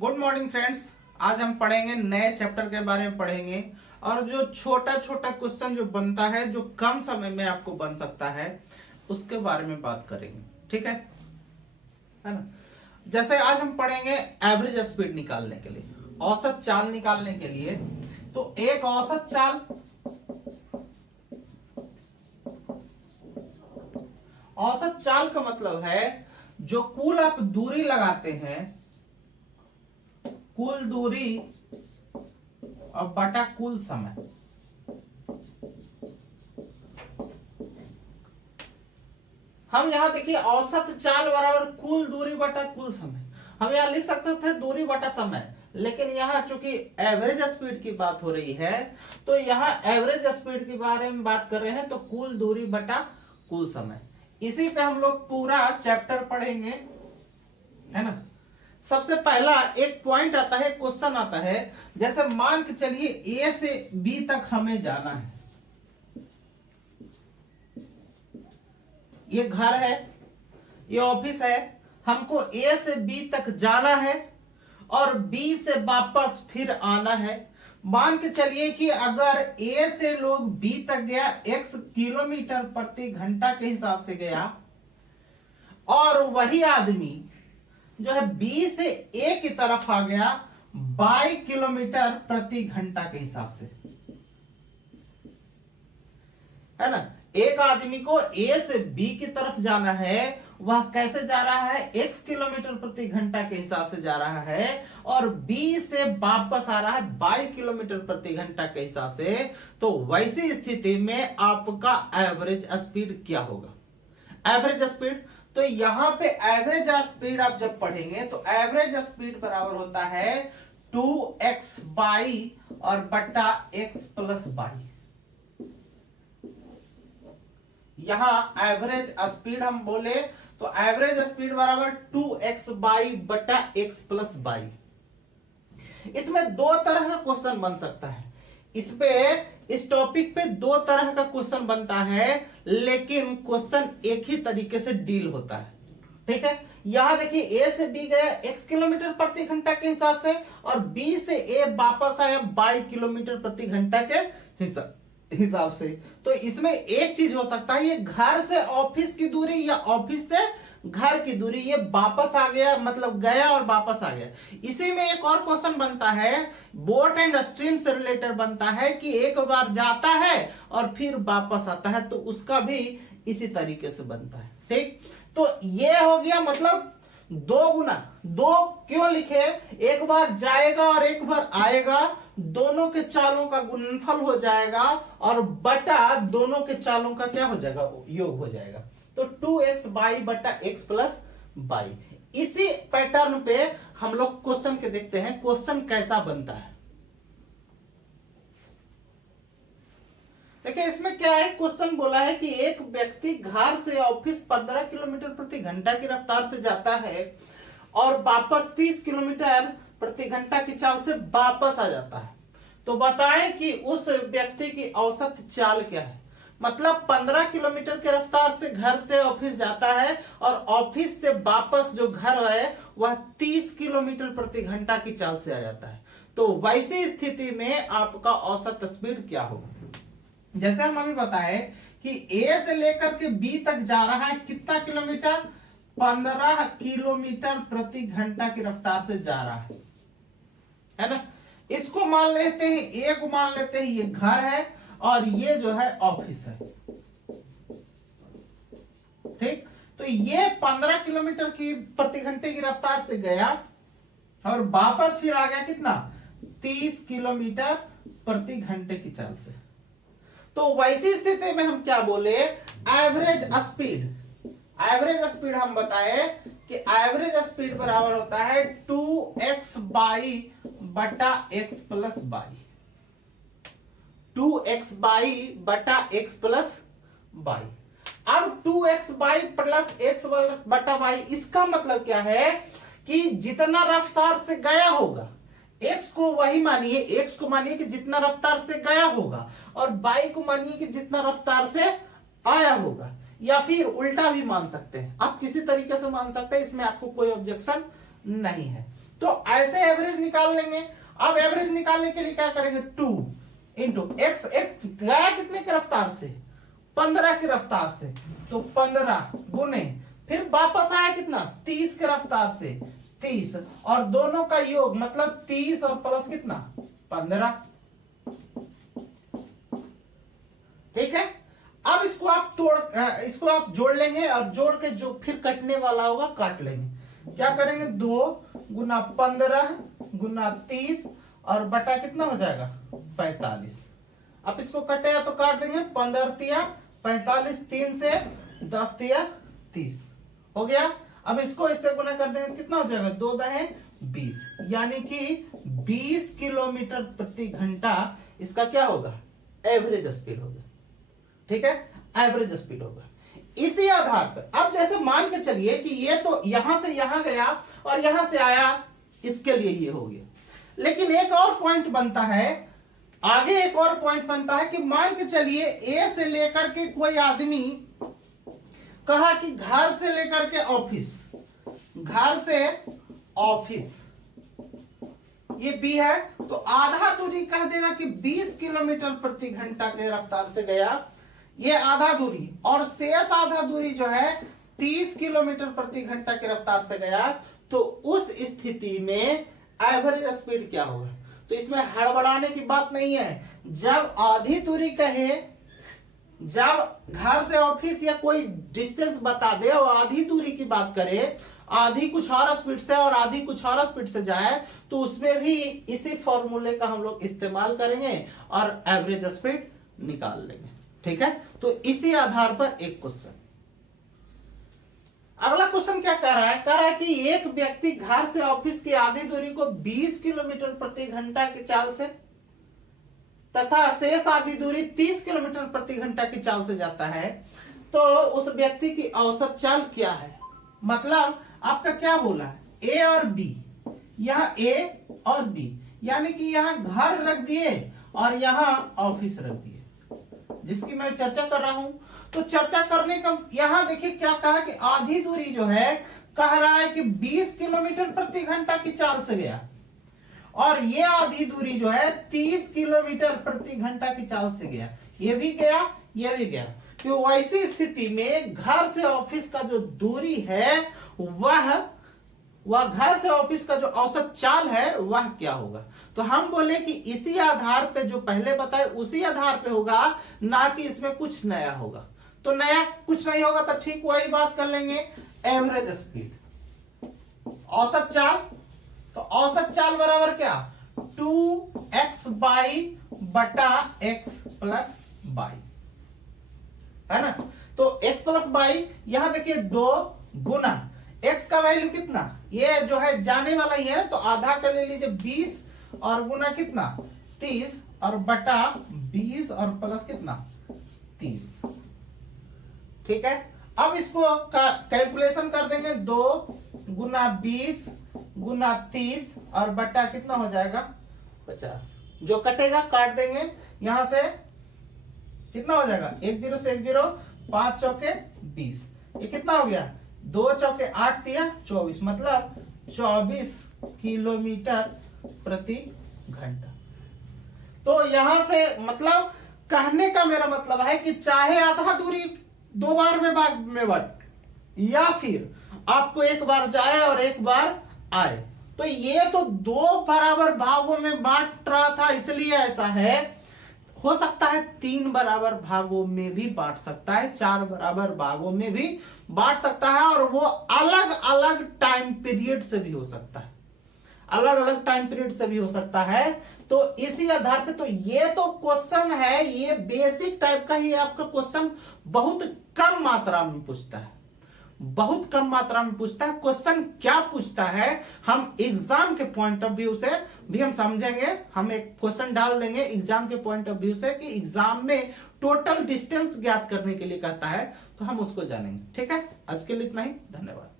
Good morning friends. आज हम पढ़ेंगे नए चैप्टर के बारे में पढ़ेंगे और जो छोटा छोटा क्वेश्चन जो बनता है जो कम समय में आपको बन सकता है उसके बारे में बात करेंगे। ठीक है ना। जैसे आज हम पढ़ेंगे एवरेज स्पीड निकालने के लिए, औसत चाल निकालने के लिए। तो एक औसत चाल का मतलब है जो कुल आप दूरी लगाते हैं, कुल दूरी और बटा कुल समय। हम यहां देखिए औसत चाल बराबर कुल दूरी बटा कुल समय। हम यहां लिख सकते थे दूरी बटा समय, लेकिन यहां चूंकि एवरेज स्पीड की बात हो रही है तो यहां एवरेज स्पीड के बारे में बात कर रहे हैं, तो कुल दूरी बटा कुल समय। इसी पे हम लोग पूरा चैप्टर पढ़ेंगे, है ना। सबसे पहला एक पॉइंट आता है, क्वेश्चन आता है। जैसे मान के चलिए ए से बी तक हमें जाना है। ये घर है, ये ऑफिस है, हमको ए से बी तक जाना है और बी से वापस फिर आना है। मान के चलिए कि अगर ए से लोग बी तक गया x किलोमीटर प्रति घंटा के हिसाब से गया और वही आदमी जो है बी से ए की तरफ आ गया 22 किलोमीटर प्रति घंटा के हिसाब से, है ना। एक आदमी को ए से बी की तरफ जाना है, वह कैसे जा रहा है, x किलोमीटर प्रति घंटा के हिसाब से जा रहा है और बी से वापस आ रहा है 22 किलोमीटर प्रति घंटा के हिसाब से। तो वैसी स्थिति में आपका एवरेज स्पीड क्या होगा, एवरेज स्पीड। तो यहां पे एवरेज स्पीड आप जब पढ़ेंगे तो एवरेज स्पीड बराबर होता है 2x बाई और बटा x प्लस बाई। यहां एवरेज स्पीड हम बोले तो एवरेज स्पीड बराबर 2x बाई बटा x प्लस बाई। इसमें दो तरह का क्वेश्चन बन सकता है। इस टॉपिक पे दो तरह का क्वेश्चन बनता है, लेकिन क्वेश्चन एक ही तरीके से डील होता है। ठीक है, यहां देखिए ए से बी गया x किलोमीटर प्रति घंटा के हिसाब से और बी से ए वापस आया 22 किलोमीटर प्रति घंटा के हिसाब से। तो इसमें एक चीज हो सकता है, ये घर से ऑफिस की दूरी या ऑफिस से घर की दूरी, ये वापस आ गया, मतलब गया और वापस आ गया। इसी में एक और क्वेश्चन बनता है, बोट एंड स्ट्रीम से रिलेटेड बनता है कि एक बार जाता है और फिर वापस आता है, तो उसका भी इसी तरीके से बनता है। ठीक, तो ये हो गया मतलब दो गुना। दो क्यों लिखे, एक बार जाएगा और एक बार आएगा, दोनों के चालों का गुणनफल हो जाएगा और बटा दोनों के चालों का क्या हो जाएगा, योग हो जाएगा। तो 2x बाई बटा x प्लस बाई। इसी पैटर्न पे हम लोग क्वेश्चन के देखते हैं, क्वेश्चन कैसा बनता है। देखिए इसमें क्या है, क्वेश्चन बोला है कि एक व्यक्ति घर से ऑफिस 15 किलोमीटर प्रति घंटा की रफ्तार से जाता है और वापस 30 किलोमीटर प्रति घंटा की चाल से वापस आ जाता है। तो बताएं कि उस व्यक्ति की औसत चाल क्या है। मतलब 15 किलोमीटर की रफ्तार से घर से ऑफिस जाता है और ऑफिस से वापस जो घर है वह 30 किलोमीटर प्रति घंटा की चाल से आ जाता है। तो वैसी स्थिति में आपका औसत स्पीड क्या होगा। जैसे हम अभी बताए कि ए से लेकर के बी तक जा रहा है, कितना किलोमीटर, 15 किलोमीटर प्रति घंटा की रफ्तार से जा रहा है ना। इसको मान लेते हैं, ए को मान लेते हैं ये घर है और ये जो है ऑफिस है। ठीक, तो ये 15 किलोमीटर की प्रति घंटे की रफ्तार से गया और वापस फिर आ गया कितना, 30 किलोमीटर प्रति घंटे की चाल से। तो वैसी स्थिति में हम क्या बोले, एवरेज स्पीड। एवरेज स्पीड हम बताए कि एवरेज स्पीड बराबर होता है 2x बाई बटा x plus by. 2x by बटा x प्लस बाई। अब 2x बाई प्लस x बटा बाई, इसका मतलब क्या है कि जितना रफ्तार से गया होगा, x को वही मानिए, x को मानिए कि जितना रफ्तार से गया होगा और y को मानिए कि जितना रफ्तार से आया होगा, या फिर उल्टा भी मान सकते हैं, आप किसी तरीके से मान सकते हैं, इसमें आपको कोई ऑब्जेक्शन नहीं है। तो ऐसे एवरेज निकाल लेंगे। अब एवरेज निकालने के लिए क्या करेंगे, 2 इंटू एक्स, एक गया कितने की रफ्तार से, 15 की रफ्तार से, तो 15 गुने फिर वापस आया कितना, 30 की रफ्तार से 30, और दोनों का योग मतलब 30 और प्लस कितना 15। ठीक है, अब इसको आप जोड़ लेंगे, और जोड़ के जो फिर कटने वाला होगा काट लेंगे। क्या करेंगे, 2 गुना 15 गुना 30 और बटा कितना हो जाएगा 45। अब इसको कटेगा तो काट देंगे, 15 तिया 45, 3 से 10 तिया 30 हो गया। अब इसको इससे गुना कर देंगे, कितना हो जाएगा, 2 दहे 20, यानी कि 20 किलोमीटर प्रति घंटा इसका क्या होगा, एवरेज स्पीड होगा। ठीक है, एवरेज स्पीड होगा। इसी आधार पर अब जैसे मान के चलिए कि ये तो यहां से यहां गया और यहां से आया, इसके लिए ये हो गया। लेकिन एक और पॉइंट बनता है, आगे एक और पॉइंट बनता है कि मान के चलिए ए से लेकर के कोई आदमी कहा कि घर से लेकर के ऑफिस, घर से ऑफिस ये बी है, तो आधा दूरी कह देगा कि 20 किलोमीटर प्रति घंटा के रफ्तार से गया, ये आधा दूरी, और शेष आधा दूरी जो है 30 किलोमीटर प्रति घंटा की रफ्तार से गया, तो उस स्थिति में एवरेज स्पीड क्या होगा। तो इसमें हड़बड़ाने की बात नहीं है। जब आधी दूरी कहे, जब घर से ऑफिस या कोई डिस्टेंस बता दे और आधी दूरी की बात करे, आधी कुछ और स्पीड से और आधी कुछ और स्पीड से जाए, तो उसमें भी इसी फॉर्मूले का हम लोग इस्तेमाल करेंगे और एवरेज स्पीड निकाल लेंगे। ठीक है, तो इसी आधार पर एक क्वेश्चन। अगला क्वेश्चन क्या कह रहा है, कह रहा है कि एक व्यक्ति घर से ऑफिस की आधी दूरी को 20 किलोमीटर प्रति घंटा की चाल से तथा शेष आधी दूरी 30 किलोमीटर प्रति घंटा की चाल से जाता है, तो उस व्यक्ति की औसत चाल क्या है। मतलब आपका क्या बोला है, ए और बी, यहाँ ए और बी, यानी कि यहाँ घर रख दिए और यहाँ ऑफिस रख दिए, जिसकी मैं चर्चा कर रहा हूं। तो चर्चा करने का यहां देखिए क्या कहा कि आधी दूरी जो है कह रहा है कि 20 किलोमीटर प्रति घंटा की चाल से गया, और ये आधी दूरी जो है 30 किलोमीटर प्रति घंटा की चाल से गया, ये भी गया ये भी गया। तो वैसी स्थिति में घर से ऑफिस का जो दूरी है वह घर से ऑफिस का जो औसत चाल है वह क्या होगा। तो हम बोले कि इसी आधार पे जो पहले बताए उसी आधार पे होगा, ना कि इसमें कुछ नया होगा। तो नया कुछ नहीं होगा तो ठीक वही बात कर लेंगे, एवरेज स्पीड, औसत चाल। तो औसत चाल बराबर क्या, 2x बाई बटा x प्लस बाई, है ना। तो x प्लस बाई, यहां देखिए 2 गुना x का वैल्यू कितना, ये जो है जाने वाला ही है, तो आधा कर ले लीजिए 20 और गुना कितना 30 और बटा 20 और प्लस कितना 30। ठीक है, अब इसको कैलकुलेशन कर देंगे, 2 गुना 20 गुना 30 और बटा कितना हो जाएगा 50। जो कटेगा काट देंगे, यहां से कितना हो जाएगा, 1 0 से 1 0, 5 चौके 20, ये कितना हो गया, 2 चौके 8 तिया 24, मतलब 24 किलोमीटर प्रति घंटा। तो यहां से मतलब कहने का मेरा मतलब है कि चाहे आधा दूरी 2 बार में बट, या फिर आपको एक बार जाए और एक बार आए, तो ये तो 2 बराबर भागों में बांट रहा था इसलिए ऐसा है। हो सकता है 3 बराबर भागों में भी बांट सकता है, 4 बराबर भागों में भी बांट सकता है, और वो अलग अलग टाइम पीरियड से भी हो सकता है, अलग अलग टाइम पीरियड से भी हो सकता है। तो इसी आधार पे, तो ये तो क्वेश्चन है, ये बेसिक टाइप का ही आपका क्वेश्चन बहुत कम मात्रा में पूछता है, बहुत कम मात्रा में पूछता है। क्वेश्चन क्या पूछता है हम एग्जाम के पॉइंट ऑफ व्यू से भी हम समझेंगे। हम एक क्वेश्चन डाल देंगे एग्जाम के पॉइंट ऑफ व्यू से कि एग्जाम में टोटल डिस्टेंस ज्ञात करने के लिए कहता है, तो हम उसको जानेंगे। ठीक है, आज के लिए इतना ही, धन्यवाद।